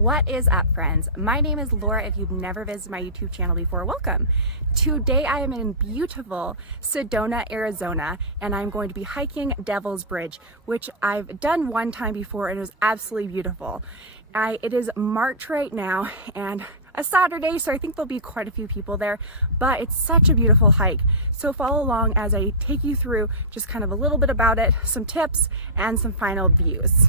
What is up, friends? My name is Laura. If you've never visited my YouTube channel before, welcome. Today I am in beautiful Sedona, Arizona, and I'm going to be hiking Devil's Bridge, which I've done one time before and it was absolutely beautiful. It is March right now and a Saturday, so I think there'll be quite a few people there, but it's such a beautiful hike. So follow along as I take you through just kind of a little bit about it, some tips, and some final views.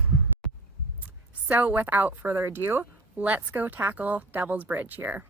So without further ado, let's go tackle Devil's Bridge here.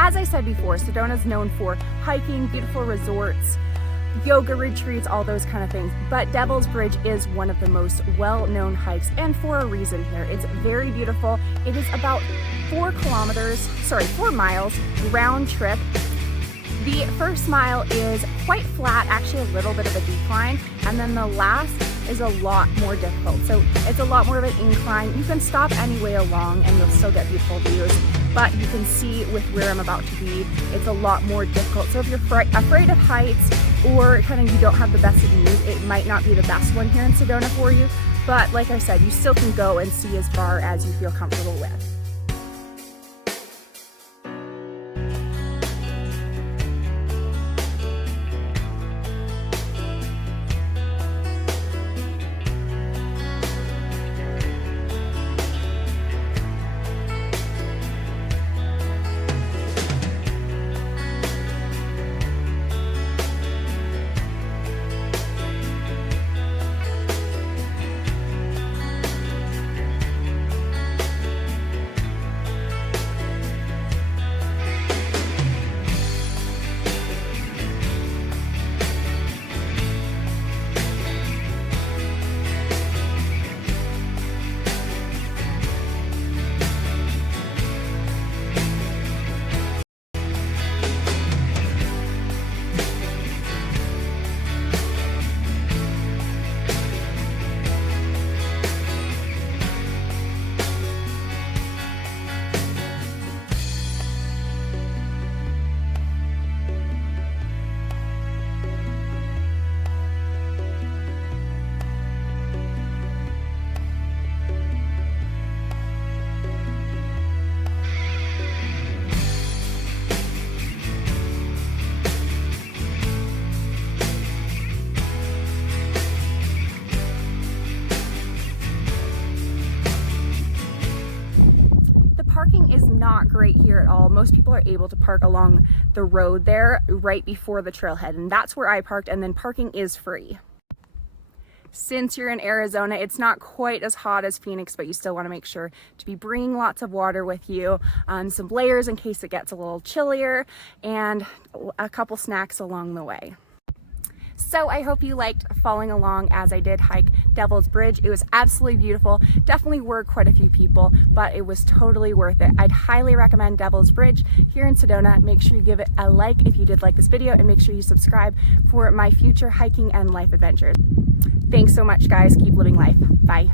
As I said before, Sedona is known for hiking, beautiful resorts, yoga retreats, all those kind of things. But Devil's Bridge is one of the most well-known hikes, and for a reason here. It's very beautiful. It is about 4 miles round trip. The first mile is quite flat, actually a little bit of a decline, and then the last is a lot more difficult. So it's a lot more of an incline. You can stop any way along and you'll still get beautiful views, but you can see with where I'm about to be, it's a lot more difficult. So if you're afraid of heights or kind of you don't have the best of views, it might not be the best one here in Sedona for you. But like I said, you still can go and see as far as you feel comfortable with. Parking is not great here at all. Most people are able to park along the road there right before the trailhead, and that's where I parked, and then parking is free. Since you're in Arizona, it's not quite as hot as Phoenix, but you still want to make sure to be bringing lots of water with you, some layers in case it gets a little chillier, and a couple snacks along the way. So I hope you liked following along as I did hike Devil's Bridge. It was absolutely beautiful. Definitely were quite a few people, but it was totally worth it. I'd highly recommend Devil's Bridge here in Sedona. Make sure you give it a like if you did like this video, and make sure you subscribe for my future hiking and life adventures. Thanks so much, guys. Keep living life. Bye.